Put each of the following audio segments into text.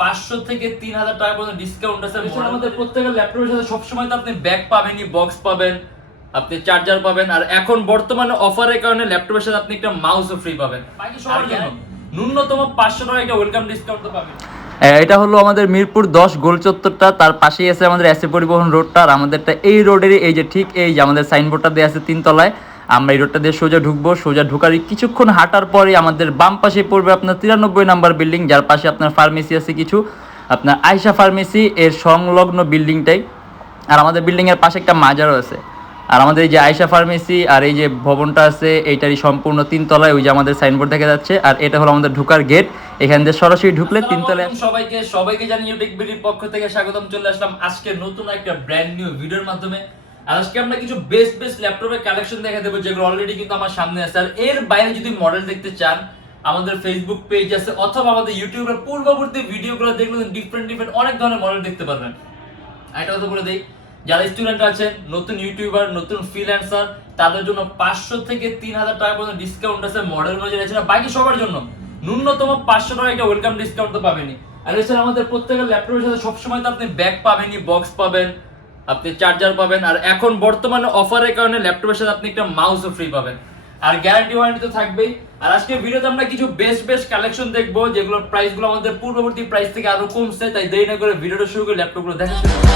500 থেকে 3000 টাকা পর্যন্ত ডিসকাউন্ট আছে। আমাদের প্রত্যেকটা ল্যাপটপের সাথে সবসময় তো আপনি ব্যাগ পাবেনই, বক্স পাবেন, আপনি চার্জার পাবেন, আর এখন বর্তমানে অফারের কারণে ল্যাপটপের সাথে আপনি একটা মাউসও ফ্রি পাবেন। বাকি সবার জন্য ন্যূনতম 500 টাকা একটা ওয়েলকাম ডিসকাউন্ট তো পাবেন। এটা হলো আমাদের মিরপুর 10 গোল চত্বরটা, তার পাশেই আছে আমাদের এসএ পরিবহন রোডটা, আর আমাদেরটা এই রোডেরই এই যে ঠিক এই যে আমাদের সাইনবোর্ডটা দেওয়া আছে 3 তলায়। আমরা এই রোডটা দিয়ে সোজা ঢুকবো, সোজা ঢুকার কিছুক্ষণ হাঁটার পরে আমাদের বাম পাশে পড়বে আপনার 93 নাম্বার বিল্ডিং, যার পাশে আপনার ফার্মেসি আছে কিছু, আপনার আয়শা ফার্মেসি এর সংলগ্ন বিল্ডিংটাই। আর আমাদের বিল্ডিংয়ের পাশে একটা মাজারও আছে। আর আমাদের এই যে আয়শা ফার্মেসি আর এই যে ভবনটা আছে এইটারই সম্পূর্ণ 3 তলায় ওই যে আমাদের সাইনবোর্ড দেখা যাচ্ছে। আর এটা হলো আমাদের ঢোকার গেট, এখান দিয়ে সরাসরি ঢুকলে 3 তলায়। সবাইকে জানি ইউটেকবিডির পক্ষ থেকে স্বাগতম। চলে আসলাম আজকে নতুন একটা ব্র্যান্ড নিউ ভিডিওর মাধ্যমে। আর আজকে আমরা কিছু বেস্ট ল্যাপটপের কালেকশন দেখা দেবো, যেগুলো অলরেডি কিন্তু আমার সামনে আছে। আর এর বাইরে যদি মডেল দেখতে চান, আমাদের ফেসবুক পেজ আছে অথবা আমাদের ইউটিউবের পূর্ববর্তী ভিডিওগুলো দেখলে ডিফারেন্ট অনেক ধরনের মডেল দেখতে পারবেন। এটা কথা বলে দেই, যারা স্টুডেন্ট আছেন, নতুন ইউটিউবার, নতুন ফ্রিল্যান্সার, তাদের জন্য 500 থেকে 3000 টাকা পর্যন্ত ডিসকাউন্ট আছে মডেল অনুযায়ী আছে। বাকি সবার জন্য ন্যূনতম 500 টাকা একটা ওয়েলকাম ডিসকাউন্ট তো পাবেনই। আর এছাড়া আমাদের প্রত্যেকটা ল্যাপটপের সাথে সবসময় তো আপনি ব্যাগ পাবেনই, বক্স পাবেন, আপনি চার্জার পাবেন, আর এখন বর্তমানে অফারের কারণে ল্যাপটপের সাথে আপনি একটা মাউসও ফ্রি পাবেন। আর গ্যারান্টি ওয়ারেন্টি তো থাকবেই। আর আজকে ভিডিওতে আমরা কিছু বেস্ট কালেকশন দেখবো, যেগুলোর প্রাইসগুলো আমাদের পূর্ববর্তী প্রাইস থেকে আরো কমছে। তাই দেরি না করে ভিডিওটা শুরু করে ল্যাপটপগুলো দেখা শুরু করব।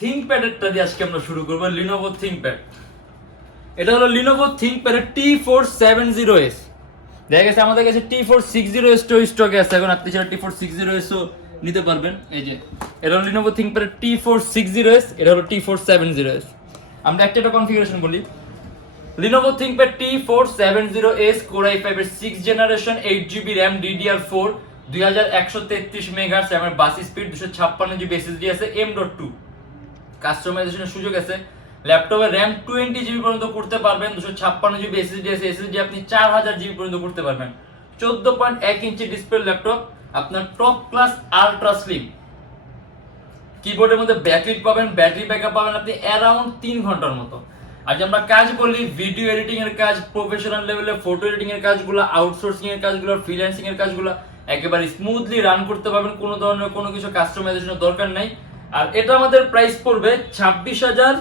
থিংকপ্যাডেরটা দিয়ে আজকে আমরা শুরু করব। Lenovo ThinkPad, এটা হলো Lenovo ThinkPad T470S। দেখা গেছে আমাদের কাছে T460S স্টকে আছে, এখন আপনি চাইলে T460S ও নিতে পারবেন। এই যে এটা হলো Lenovo ThinkPad T460S, এটা হলো T470S। আমরা একটা কনফিগারেশন বলি। Lenovo ThinkPad T470S Core i5 এর 6th generation, 8GB RAM, DDR4, 2133 megahertz RAM এর বাস স্পিড, 256GB SSD আছে, M.2 কাস্টমাইজেশনের সুযোগ আছে। ল্যাপটপে RAM 20GB পর্যন্ত করতে পারবেন, 256GB SSD আছে, SSD আপনি 4000GB পর্যন্ত করতে পারবেন। 14.1 ইঞ্চি ডিসপ্লে ল্যাপটপ, আপনার টপ ক্লাস আলট্রা স্লিম। কিবোর্ডের মধ্যে ব্যাকলিট পাবেন, ব্যাটারি ব্যাকআপ পাবেন আপনি অ্যারাউন্ড 3 ঘন্টার মতো। আর যে আমরা কাজ বলি, ভিডিও এডিটিং এর কাজ, প্রফেশনাল লেভেলে ফটো এডিটিং এর কাজগুলো, আউটসোর্সিং এর কাজগুলো, ফ্রিল্যান্সিং এর কাজগুলো একেবারে স্মুথলি রান করতে পারবেন, কোনো ধরনের কোনো কিছু কাস্টমাইজেশনের দরকার নাই। আর এটা আমাদের প্রাইস পড়বে 26000,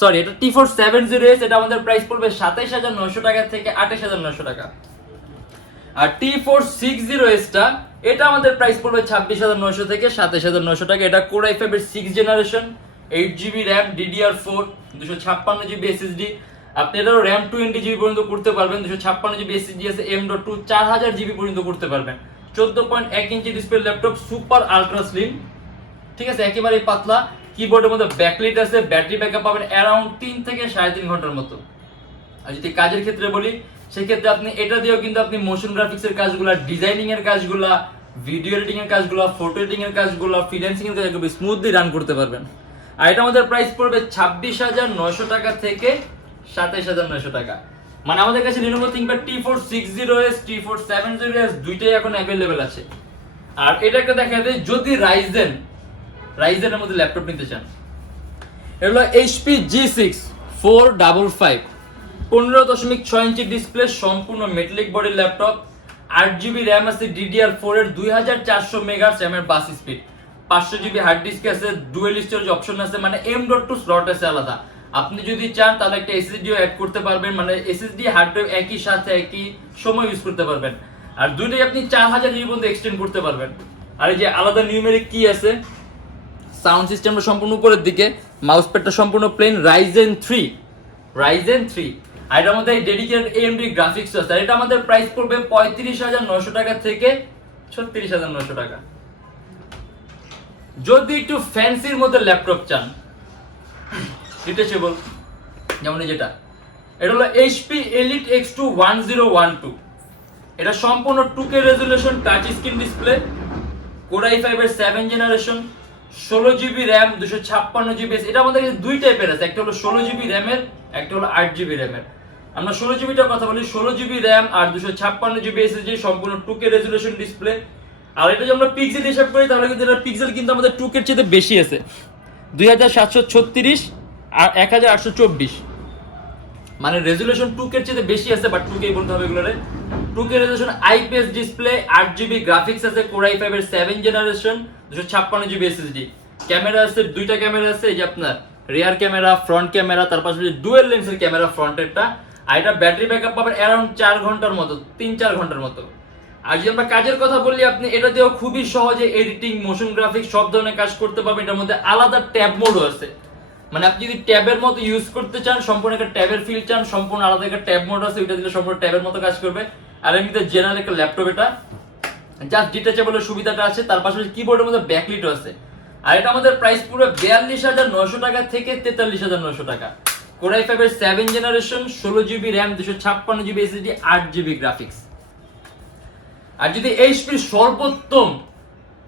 সরি এটা T470S, এটা আমাদের প্রাইস পড়বে 27900 টাকা থেকে 28900 টাকা। আর T460S টা এটা আমাদের প্রাইস পড়বে 26900 থেকে 27900 টাকা। এটা Core i5 এর 6th generation, 8GB RAM, DDR4, 256GB SSD। আপনি এটারও RAM 20GB পর্যন্ত করতে পারবেন, 256GB SSD আছে, M.2 4000GB পর্যন্ত করতে পারবেন। 14.1 inch display laptop, super ultra slim, ঠিক আছে, একেবারে পাতলা। কিবোর্ডের মধ্যে ব্যাকলিট আছে, ব্যাটারি ব্যাকআপ পাবেন অ্যারাউন্ড 3 থেকে 3.5 ঘন্টার মতো। আর যদি কাজের ক্ষেত্রে বলি, সেই ক্ষেত্রে আপনি এটা দিয়েও কিন্তু আপনি মোশন গ্রাফিক্সের কাজগুলো, ডিজাইনিং এর কাজগুলো, ভিডিও এডিটিং এর কাজগুলো, ফটো এডিটিং এর কাজগুলো, ফ্রিল্যান্সিং এর কাজগুলো স্মুথলি রান করতে পারবেন। আর এটা আমাদের প্রাইস পড়বে 26900 টাকা থেকে 27900 টাকা। মানে আমাদের কাছে Lenovo ThinkPad T460S, T470S দুইটাই এখন অ্যাভেলেবেল আছে। আর এটা একটা দেখা যায় যদি রাইজেনের মধ্যে ল্যাপটপ নিতে চান, এগুলো HP G6 455, 15.6 ইঞ্চি ডিসপ্লে, সম্পূর্ণ মেটালিক বডির ল্যাপটপ, 8GB RAM আছে, DDR4 এর 2400 মেগাহার্টজ RAM এর bus speed, 500GB hard disk আছে, ডুয়াল স্টোরেজ অপশন আছে, মানে M.2 স্লট আছে আলাদা। আপনি যদি চান তাহলে একটা SSD ও অ্যাড করতে পারবেন, মানে SSD হার্ড ড্রাইভ একই সাথে একই সময় ইউজ করতে পারবেন। আর দুইটাই আপনি 4000GB পর্যন্ত এক্সটেন্ড করতে পারবেন। আর এই যে আলাদা নিউমেরিক কি আছে, সাউন্ড সিস্টেমটা সম্পূর্ণ উপরের দিকে, মাউস প্যাডটা সম্পূর্ণ প্লেন, Ryzen 3। আর এটার মধ্যে ডেডিকেটেড AMD গ্রাফিক্স আছে। আর এটা আমাদের প্রাইস পড়বে 35900 টাকা থেকে 36900 টাকা। যদি একটু ফ্যান্সির মধ্যে ল্যাপটপ চান, ডিটেচেবল, যেমন যেটা এটা হলো HP Elite X2 1012, এটা সম্পূর্ণ 2K resolution, touch screen display, Core i5 এর 7th generation, 16GB RAM, 256GB। এটা আমাদের কাছে দুই টাইপের আছে, একটা হলো 16GB RAM এর, একটা হলো 8GB RAM এর। আমরা 16 জিবিটার কথা বলি, 16 জিবি র্যাম আর 256 জিবি এসএসডি, সম্পূর্ণ 2K রেজুলেশন ডিসপ্লে। আর এটা যদি আমরা পিক্সেল হিসাব করি তাহলে কিন্তু এটা পিক্সেল কিন্তু আমাদের 2K এর চেয়ে বেশি আছে, 2736 আর 1824, মানে রেজুলেশন 2K এর চেয়ে বেশি আছে, বাট 2K বলতে হবে এগুলোরে। 2K resolution IPS display, 8 GB graphics আছে, Core i5 এর 7 জেনারেশন, 256 জিবি এসএসডি। ক্যামেরা আছে, দুইটা ক্যামেরা আছে, এই যে আপনার রিয়ার ক্যামেরা, ফ্রন্ট ক্যামেরা, তার পাশাপাশি ডুয়াল লেন্সের ক্যামেরা ফ্রন্টেরটা। আর এটা ব্যাটারি ব্যাকআপ পাবেন অ্যারাউন্ড 4 ঘন্টার মতো, 3-4 ঘন্টার মতো। আর যদি আমরা কাজের কথা বলি, আপনি এটা দিয়েও খুবই সহজে এডিটিং, মোশন গ্রাফিক্স সব ধরনের কাজ করতে পারবেন। এটার মধ্যে আলাদা ট্যাব মোডও আছে, মানে আপনি যদি ট্যাবের মতো ইউজ করতে চান, সম্পূর্ণ একটা ট্যাবের ফিল চান, সম্পূর্ণ আলাদা একটা ট্যাব মোড আছে, ওইটা দিলে সম্পূর্ণ ট্যাবের মতো কাজ করবে। আর এমনিতে জেনারেল একটা ল্যাপটপ, এটা জাস্ট ডিটাচেবলের সুবিধাটা আছে, তার পাশাপাশি কিবোর্ডের মধ্যে ব্যাকলিটও আছে। আর এটা আমাদের প্রাইস পুরো 42,900 টাকা থেকে 43,900 টাকা। Core i5 এর 7 generation, 16 GB RAM, 256 GB SSD, 8 GB graphics. আর যদি এইচপির সর্বোত্তম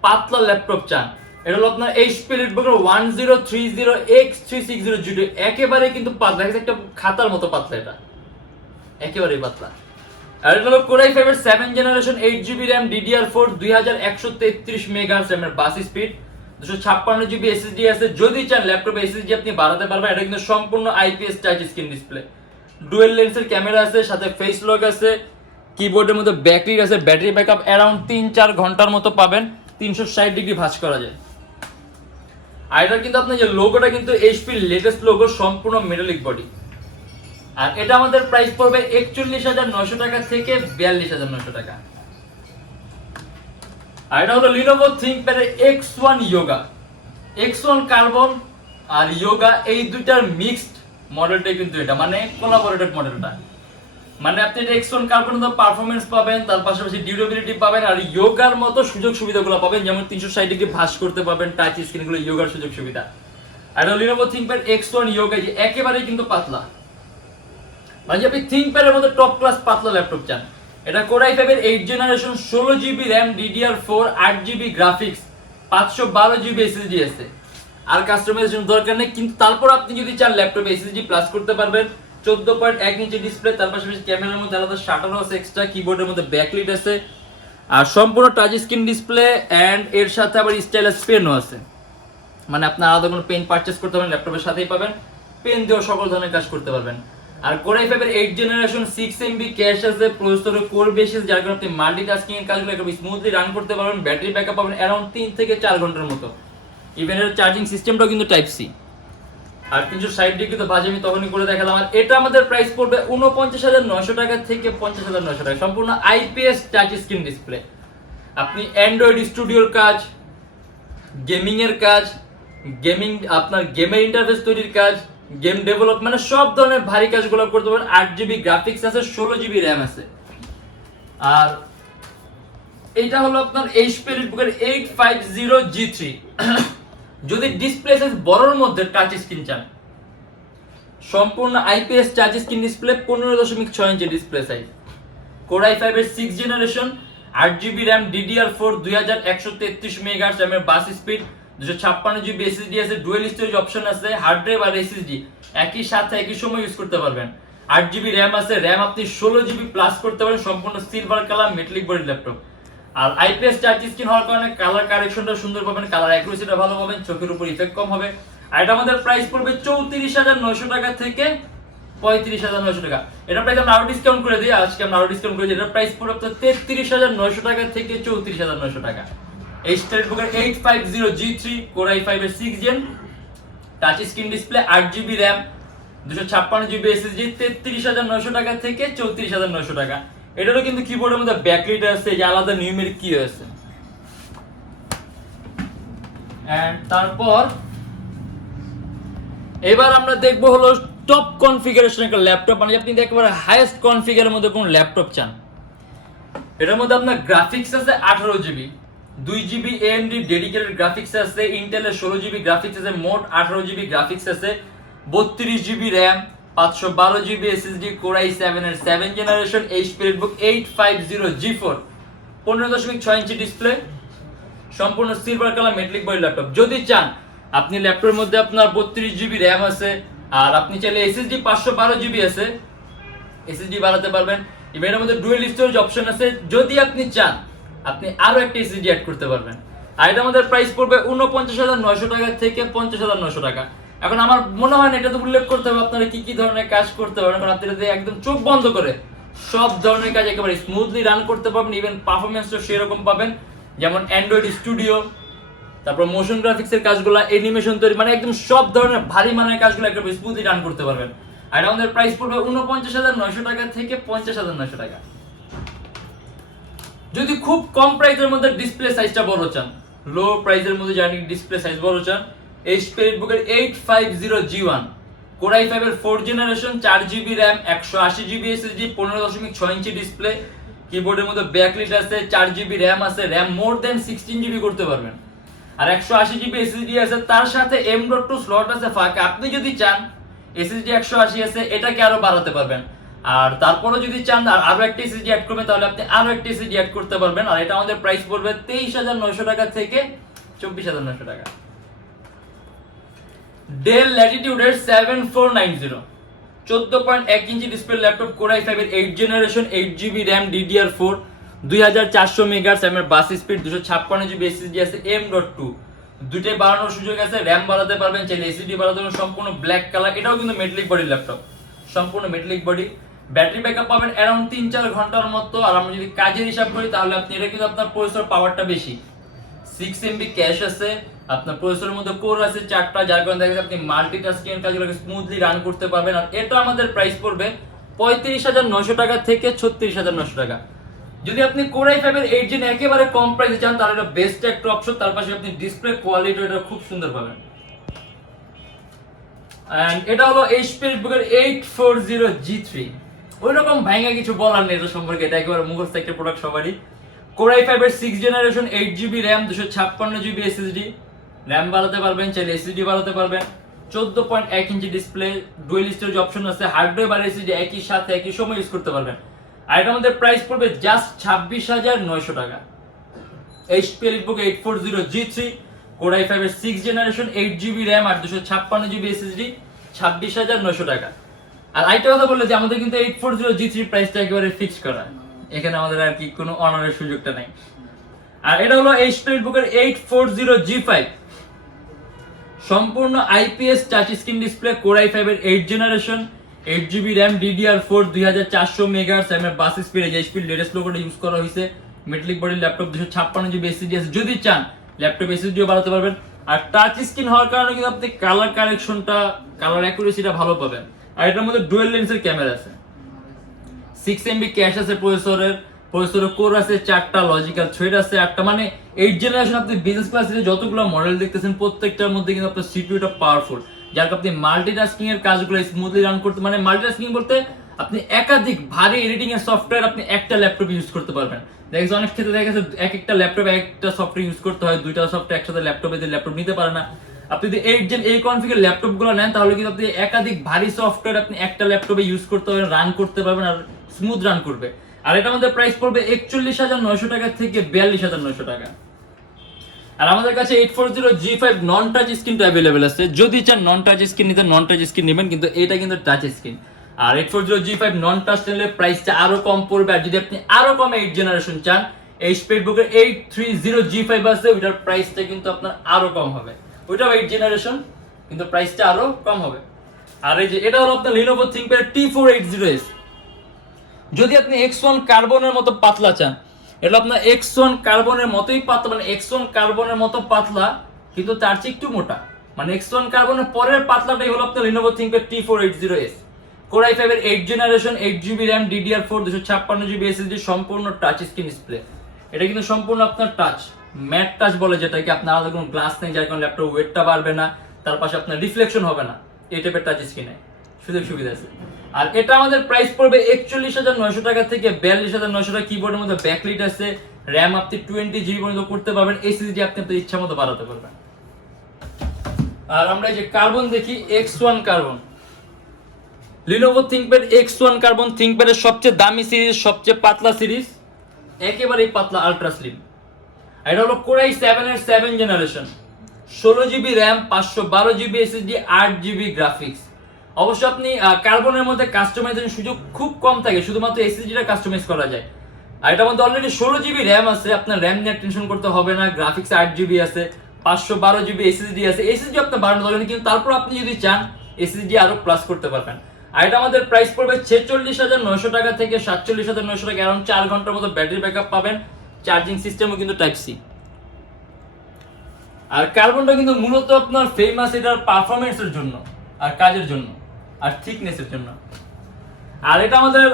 পাতলা ল্যাপটপ চান, এটা হলো আপনার এইচপি লিটবুকের 1030X360 GT, একেবারে কিন্তু পাতলা, একটা খাতার মতো পাতলা, এটা একেবারেই পাতলা। আর এটা হলো Core i5 এর 7 generation, 8 GB RAM, DDR4, 2133 megahertz এর বাস স্পিড, 256 জিবি এসএসডি আছে। যদি চান ল্যাপটপে এসএসডি আপনি বাড়াতে পারবেন। এটা কিন্তু সম্পূর্ণ IPS touch screen display, dual লেন্সের ক্যামেরা আছে, সাথে ফেস লক আছে, কিবোর্ডের মধ্যে ব্যাকলিট আছে, ব্যাটারি ব্যাকআপ অ্যারাউন্ড 3-4 ঘন্টার মতো পাবেন, 360 ডিগ্রি ভাঁজ করা যায়। আর এটা কিন্তু আপনার যে লোগোটা কিন্তু এইচপির লেটেস্ট লোগো, সম্পূর্ণ মেটালিক বডি। আর এটা আমাদের প্রাইস পড়বে 41,900 টাকা থেকে 42,900 টাকা। আর এটা হলো Lenovo ThinkPad এর X1 Yoga, X1 কার্বন আর Yoga এই দুইটার মিক্সড মডেলটাই কিন্তু এটা, মানে কোলাবোরেটেড মডেলটা। মানে আপনি এটা X1 কার্বনের মতো পারফরম্যান্স পাবেন, তার পাশাপাশি ডিউরেবিলিটি পাবেন, আর যোগার মতো সুযোগ সুবিধাগুলো পাবেন, যেমন 360 ডিগ্রি ভাঁজ করতে পারবেন, টাচ স্ক্রিনগুলো, যোগার সুযোগ সুবিধা। আর এটা Lenovo ThinkPad X1 Yoga, যে একেবারেই কিন্তু পাতলা, মানে আপনি ThinkPad এর মধ্যে টপ ক্লাস পাতলা ল্যাপটপ চান। এটা Core i5 এর 8 generation, 16 GB RAM, DDR4, 8 GB graphics, 512 GB SSD আছে। আর কাস্টমাইজেশন দরকার নেই, কিন্তু তারপর আপনি যদি চান ল্যাপটপে এসএসডি প্লাস করতে পারবেন। 14.1 ইঞ্চি ডিসপ্লে, তার পাশাপাশি ক্যামেরার মধ্যে আলাদা শাটারও আছে এক্সট্রা, কিবোর্ডের মধ্যে ব্যাকলিট আছে, আর সম্পূর্ণ টাচ স্ক্রিন ডিসপ্লে, এন্ড এর সাথে আবার স্টাইলাস পেনও আছে। মানে আপনার আলাদা কোনো পেন পারচেজ করতে পারবেন, ল্যাপটপের সাথেই পাবেন, পেন দিয়েও সকল ধরনের কাজ করতে পারবেন। আর Core i5 এর 8 জেনারেশন, 6 MB ক্যাশ আছে, প্রসেসরে কোর বেশি, যার কারণে আপনি মাল্টিটাস্কিং এর কাজগুলো একদম স্মুথলি রান করতে পারবেন। ব্যাটারি ব্যাকআপ পাবেন অ্যারাউন্ড 3 থেকে 4 ঘন্টার মতো। ইভেন এর চার্জিং সিস্টেমটাও কিন্তু টাইপ সি। আর 360 ডিগ্রি তো বাজে আমি তখনই করে দেখালাম। আর এটা আমাদের প্রাইস পড়বে 49,900 টাকা থেকে 50,900 টাকা, সম্পূর্ণ আইপিএস টাচ স্ক্রিন ডিসপ্লে। আপনি অ্যান্ড্রয়েড স্টুডিওর কাজ, গেমিং এর কাজ, গেমিং আপনার গেমের ইন্টারফেস তৈরির কাজ, গেম ডেভেলপ, মানে সব ধরনের ভারী কাজগুলো করতে পারবেন। 8 জিবি গ্রাফিক্স আছে, 16 জিবি র্যাম আছে। আর এটা হলো আপনার এইচপি লিটবুকের 850G3। যদি ডিসপ্লে সাইজ বড়র মধ্যে টাচ স্ক্রিন চান, সম্পূর্ণ আইপিএস টাচ স্ক্রিন ডিসপ্লে, 15.6 ইঞ্চি ডিসপ্লে সাইজ। Core i5 এর 6 generation, 8 GB RAM, DDR4, 2133 megahertz এর বাস স্পিড, 256 জিবি এসএসডি আছে, ডুয়াল স্টোরেজ অপশন আছে, হার্ড ড্রাইভ আর এসএসডি একই সাথে একই সময় ইউজ করতে পারবেন। 8 জিবি র্যাম আছে, র্যাম আপনি 16 জিবি প্লাস করতে পারেন, সম্পূর্ণ silver colour metallic body laptop. আর আইপিএস টাচ স্ক্রিন হওয়ার কারণে কালার কারেকশনটা সুন্দর পাবেন, কালার অ্যাকুরেসিটা ভালো পাবেন, চোখের উপর ইফেক্ট কম হবে। আর এটা আমাদের প্রাইস পড়বে 34,900 টাকা থেকে 35,900 টাকা। এটা প্রাইস আমরা আরো ডিসকাউন্ট করে দিই, আজকে আমরা আরো ডিসকাউন্ট করে দিই। এটা প্রাইস পড়বে 33,900 টাকা থেকে 34,900 টাকা। এই স্টাইলবুকের 850G3, Core i5 এর 6 gen, touch screen display, 8 GB RAM, 256 GB SSD, 33,900 টাকা থেকে 34,900 টাকা। এটারও কিন্তু কিবোর্ডের মধ্যে ব্যাকলিট আছে, যে আলাদা নিউমেরিক কি আছে। এন্ড তারপর এবার আমরা দেখব হলো টপ কনফিগারেশন একটা ল্যাপটপ, মানে আপনি একেবারে হাইয়েস্ট কনফিগারের মধ্যে কোন ল্যাপটপ চান। এটার মধ্যে আপনার গ্রাফিক্স আছে 18 GB, 2 GB AMD dedicated graphics আছে, ইন্টেলের 16 জিবি গ্রাফিক্স আছে, মোট 18 জিবি গ্রাফিক্স আছে, 32 GB RAM, 512 GB SSD, Core i7 এর 7 জেনারেশন, এইচপি লিটবুক 850G4, 15.6 ইঞ্চি ডিসপ্লে, সম্পূর্ণ silver colour metallic body laptop. যদি চান আপনি ল্যাপটপের মধ্যে আপনার 32 জিবি র্যাম আছে, আর আপনি চাইলে এসএসডি 512 জিবি আছে, এসএসডি বাড়াতে পারবেন। এর মধ্যে ডুয়েল স্টোরেজ অপশন আছে, যদি আপনি চান আপনি আরো একটা এসএসডি অ্যাড করতে পারবেন। আর এটা আমাদের প্রাইস পড়বে 49,900 টাকা থেকে 50,900 টাকা। এখন আমার মনে হয় না এটা তো উল্লেখ করতে হবে আপনারা কি কি ধরনের কাজ করতে পারবেন, কারণ আপনি যদি একদম চোখ বন্ধ করে সব ধরনের কাজ একেবারে স্মুথলি রান করতে পারবেন, ইভেন পারফরমেন্সও সেরকম পাবেন, যেমন অ্যান্ড্রয়েড স্টুডিও, তারপর মোশন গ্রাফিক্সের কাজগুলো, অ্যানিমেশন তৈরি, মানে একদম সব ধরনের ভারী মানের কাজগুলো একেবারে স্মুথলি রান করতে পারবেন। আর আমাদের প্রাইস পড়বে 49,900 টাকা থেকে 50,900 টাকা। যদি খুব কম প্রাইসের মধ্যে ডিসপ্লে সাইজটা বড় চান, লো প্রাইসের মধ্যে জানি ডিসপ্লে সাইজ বড় চান, এইচপি এলিটবুকের 850G1 Core i5 এর 4th generation, 4GB RAM, 128GB SSD, 15.6 ইঞ্চি ডিসপ্লে, কিবোর্ডের মধ্যে ব্যাকলিট আছে, 4GB RAM আছে, RAM মোর দেন 16GB করতে পারবেন, আর 128GB SSD আছে, তার সাথে M.2 স্লট আছে ফাঁকা। আপনি যদি চান SSD 180 আছে, এটাকে আরো বাড়াতে পারবেন, আর তারপরে যদি চান আরো একটা SSD অ্যাড করবেন তাহলে আপনি আরো একটা SSD অ্যাড করতে পারবেন। আর এটা আমাদের প্রাইস পড়বে 23,900 টাকা থেকে 24,900 টাকা। Dell Latitude এর 7490 14.1 inch display laptop, Core i5 এর 8th generation, 8GB RAM, DDR4, 2400 megahertz এর বাস স্পিড, 256GB SSD আছে, M.2 দুইটাই বাড়ানোর সুযোগ আছে, RAM বাড়াতে পারবেন, চাইলে SSD বাড়াতে পারবেন। সম্পূর্ণ ব্ল্যাক কালার, এটাও কিন্তু মেটালিক বডি ল্যাপটপ, সম্পূর্ণ মেটালিক বডি। ব্যাটারি ব্যাকআপ পাবেন অ্যারাউন্ড 3-4 ঘন্টার মতো। আর আমরা যদি কাজের হিসাব করি তাহলে আপনি এটা কিন্তু আপনার প্রসেসর পাওয়ারটা বেশি, 6 MB ক্যাশ আছে, আপনার প্রসেসরের মধ্যে কোর আছে 4টা, যার কারণে দেখা যাচ্ছে আপনি মাল্টিটাস্কিং কাজগুলোকে স্মুথলি রান করতে পারবেন। আর এটা আমাদের প্রাইস পড়বে 35,900 টাকা থেকে 36,900 টাকা। যদি আপনি Core i5 এর 8 জেন একেবারে কম প্রাইসে চান তাহলে এটা বেস্ট একটা অপশন, তার পাশে আপনি ডিসপ্লে কোয়ালিটি এটা খুব সুন্দর পাবেন। এন্ড এটা হলো HP এলিটবুকের 840G3, ওইরকম ভাঙা কিছু বলার নেই এটা সম্পর্কে, এটা একেবারে মুখস্থ একটা প্রোডাক্ট সবারই। Core i5 এর 6th generation, 8GB RAM, 256GB SSD, RAM বাড়াতে পারবেন, চাইলে SSD বাড়াতে পারবেন, 14.1 inch display, dual storage option আছে, হার্ডওয়্যার আর SSD একই সাথে একই সময় ইউজ করতে পারবেন। আর এটা আমাদের প্রাইস পড়বে জাস্ট 26,900 টাকা। HP EliteBook 840G3 Core i5 এর 6th জেনারেশন, 8GB RAM আর 256GB SSD, 26,900 টাকা। আর আরেকটা কথা বললে যে আমাদের কিন্তু 840G3 প্রাইসটা একেবারে ফিক্স করা, এখানে আমাদের আর কি কোনো অনারের সুযোগটা নাই। আর এটা হলো HP এলিটবুকের 840G5 সম্পূর্ণ IPS touch screen display, Core i5 এর 8th generation, 8GB RAM, DDR4, 2400 megahertz এর বাস স্পিড, HP লেটেস্ট লোগোটা ইউজ করা হয়েছে, metallic body laptop, 256GB SSD আছে, যদি চান ল্যাপটপ SSDও বাড়াতে পারবেন। আর টাচ স্ক্রিন হওয়ার কারণে কিন্তু আপনি কালার কারেকশনটা, কালার অ্যাকুরেসিটা ভালো পাবেন। আর এটার মধ্যে ডুয়াল লেন্সের ক্যামেরা আছে, 6 MB ক্যাশ আছে, প্রসেসরের কোর আছে 4টা, লজিক্যাল থ্রেড আছে 8টা, মানে 8th জেনারেশন। আপনি বিজনেস ক্লাসে যতগুলো মডেল দেখতেছেন প্রত্যেকটার মধ্যে কিন্তু আপনার সিপিইউটা পাওয়ারফুল, যার কারণে আপনি মাল্টিটাস্কিং এর কাজগুলো স্মুথলি রান করতে, মানে মাল্টিটাস্কিং বলতে আপনি একাধিক ভারী এডিটিং এর সফটওয়্যার আপনি একটা ল্যাপটপ ইউজ করতে পারবেন। দেখা যাচ্ছে অনেক ক্ষেত্রে দেখা যাচ্ছে এক একটা ল্যাপটপে একটা সফটওয়্যার ইউজ করতে হয়, দুইটা সফটওয়্যার একসাথে ল্যাপটপে দিয়ে ল্যাপটপ নিতে পারে না। আপনি যদি 8th জেন এই কনফিগার ল্যাপটপগুলো নেন তাহলে কিন্তু আপনি একাধিক ভারী সফটওয়্যার আপনি একটা ল্যাপটপে ইউজ করতে পারবেন, রান করতে পারবেন, আর স্মুথ রান করবে। আর এটা আমাদের প্রাইস পড়বে 41,900 টাকা থেকে 42,900 টাকা। আর আমাদের কাছে 840G5 নন টাচ স্ক্রিনটা অ্যাভেলেবেল আছে, যদি চান নন টাচ স্ক্রিন নিতে নন টাচ স্ক্রিন নেবেন, কিন্তু এটা কিন্তু টাচ স্ক্রিন। আর 840G5 নন টাচ নিলে প্রাইসটা আরো কম পড়বে। আর যদি আপনি আরো কম 8th জেনারেশন চান, HP এলিটবুকের 830G5 আছে, ওইটার প্রাইসটা কিন্তু আপনার আরো কম হবে, ওইটাও 8th জেনারেশন কিন্তু প্রাইসটা আরো কম হবে। আর এই যে এটা হলো আপনার Lenovo ThinkPad T480S, যদি আপনি X1 কার্বনের মতো পাতলা চান, এটা আপনার X1 কার্বনের মতোই পাতলা, মানে X1 কার্বনের মতো পাতলা কিন্তু তার চেয়ে একটু মোটা, মানে X1 কার্বনের পরের পাতলাটাই হলো আপনার Lenovo ThinkPad T480S, Core i5 এর 8th generation, 8GB RAM, DDR4, 256GB SSD, সম্পূর্ণ টাচ স্ক্রিন ডিসপ্লে। এটা কিন্তু সম্পূর্ণ আপনার টাচ, ম্যাট টাচ বলে যেটাকে, আপনার আলাদা কোনো গ্লাস নেই, যার কারণে ল্যাপটপ ওয়েটটা বাড়বে না, তার পাশে আপনার রিফ্লেকশন হবে না, এই টাইপের টাচ স্ক্রিনে সুযোগ সুবিধা আছে। আর এটা আমাদের প্রাইস পড়বে 41,900 টাকা থেকে 42,900 টাকা। কিবোর্ডের মধ্যে ব্যাকলিট আছে, RAM আপনি 20GB পর্যন্ত করতে পারবেন, SSD আপনি আপনার ইচ্ছা মতো বাড়াতে পারবেন। আর আমরা এই যে কার্বন দেখি, X1 carbon, Lenovo ThinkPad X1 carbon, ThinkPad এর সবচেয়ে দামি সিরিজ, সবচেয়ে পাতলা সিরিজ, একেবারেই পাতলা, আলট্রা স্লিম। এটা হলো Core i7 এর 7th generation, 16GB RAM, 512GB SSD, 8GB graphics, অবশ্যই আপনি কার্বনের মধ্যে কাস্টমাইজেশন সুযোগ খুব কম থাকে, শুধুমাত্র এসএসডিটা কাস্টমাইজ করা যায়। আর এটার মধ্যে অলরেডি 16GB র্যাম আছে, আপনার র্যাম নিয়ে টেনশন করতে হবে না। গ্রাফিক্স 8GB আছে, 512GB এসএসডি আছে। এসএসডি আপনার বাড়ানো দরকার নেই, কিন্তু তারপর আপনি যদি চান এসএসডি আরো প্লাস করতে পারবেন। আর এটা আমাদের প্রাইস পড়বে 46,900 টাকা থেকে 47,900 টাকা। অ্যারাউন্ড 4 ঘন্টার মতো ব্যাটারি ব্যাকআপ পাবেন। চার্জিং সিস্টেমও কিন্তু টাইপ সি। আর কার্বনটা কিন্তু মূলত আপনার ফেমাস এটার পারফরম্যান্সের জন্য আর কাজের জন্য আর থিকনেসের জন্য। আর এটা আমাদের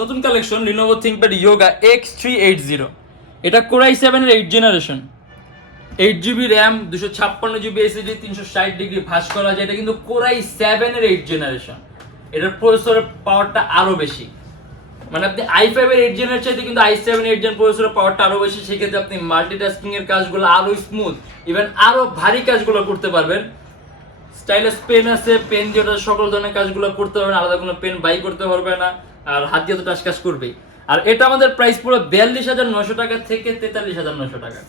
নতুন collection Lenovo ThinkPad Yoga X380। এটা Core i7 এর 8th generation, 8GB RAM, 256GB SSD, 360 degree ভাঁজ করা যায়। এটা কিন্তু Core i7 এর 8th জেনারেশন। এটার প্রসেসরের পাওয়ারটা আরো বেশি, মানে আপনি i5 এর 8th জেনারেশন চাইতে কিন্তু i7 8th জেন প্রসেসরের পাওয়ারটা আরো বেশি। সেক্ষেত্রে আপনি মাল্টিটাস্কিং এর কাজগুলো আরো স্মুথ, ইভেন আরো ভারী কাজগুলো করতে পারবেন। স্টাইলাস পেন আছে, পেন দিয়ে ওটা সকল ধরনের কাজগুলো করতে পারবেন, আলাদা কোনো পেন বাই করতে পারবে না, আর হাত দিয়ে তো টাচ কাজ করবেই। আর এটা আমাদের প্রাইস পুরো 42,900 টাকা থেকে 43,900 টাকা।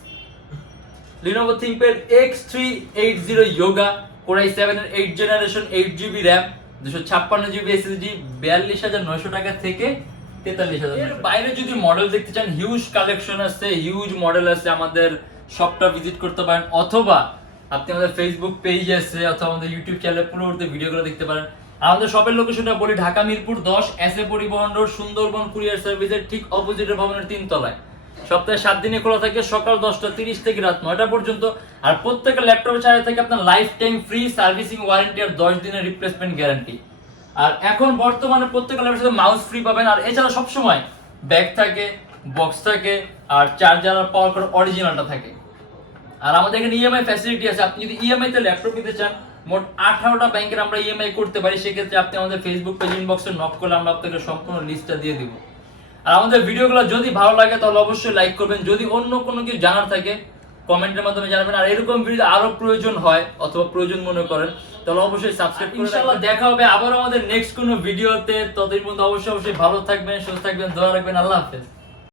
Lenovo ThinkPad X380 Yoga Core i7 এর 8th generation, 8GB RAM, 256GB SSD, 42,900 টাকা থেকে 43,000। এর বাইরে যদি মডেল দেখতে চান, হিউজ কালেকশন আছে, হিউজ মডেল আছে। আমাদের শপটা ভিজিট করতে পারেন, অথবা আপনি আমাদের ফেসবুক পেজ আছে, অথবা আমাদের ইউটিউব চ্যানেলে পূর্ববর্তী ভিডিওগুলো দেখতে পারেন। আর আমাদের শপের লোকেশনটা বলি, ঢাকা মিরপুর 10 এসএ পরিবহন রোড, সুন্দরবন কুরিয়ার সার্ভিসের ঠিক অপোজিটের ভবনের 3 তলায়। সপ্তাহে 7 দিনে খোলা থাকে, সকাল 10টা 30 থেকে রাত 9টা পর্যন্ত। আর প্রত্যেকটা ল্যাপটপের চার্জার থেকে আপনার lifetime free servicing warranty আর 10 দিনের রিপ্লেসমেন্ট গ্যারান্টি। আর এখন বর্তমানে প্রত্যেকটা ল্যাপটপের সাথে মাউস ফ্রি পাবেন। আর এছাড়া সবসময় ব্যাগ থাকে, বক্স থাকে, আর চার্জার আর পাওয়ার কর্ড অরিজিনালটা থাকে। আর আমাদের এখানে ইএমআই ফ্যাসিলিটি আছে। আপনি যদি ইএমআই তে ল্যাপটপ নিতে চান, মোট 18টা ব্যাংকের আমরা ইএমআই করতে পারি। সেক্ষেত্রে আপনি আমাদের ফেসবুক পেজ ইনবক্সে নক করলে আমরা আপনাকে সম্পূর্ণ লিস্টটা দিয়ে দিব। আর আমাদের ভিডিওগুলো যদি ভালো লাগে তাহলে অবশ্যই লাইক করবেন। যদি অন্য কোনো কিছু জানার থাকে কমেন্টের মাধ্যমে জানাবেন। আর এরকম ভিডিও আরো প্রয়োজন হয় অথবা প্রয়োজন মনে করেন তাহলে অবশ্যই সাবস্ক্রাইব করে ইনশাআল্লাহ দেখা হবে আবার আমাদের নেক্সট কোনো ভিডিওতে। ততদিন পর্যন্ত অবশ্যই ভালো থাকবেন, সুস্থ থাকবেন, দোয়া রাখবেন। আল্লাহ হাফেজ।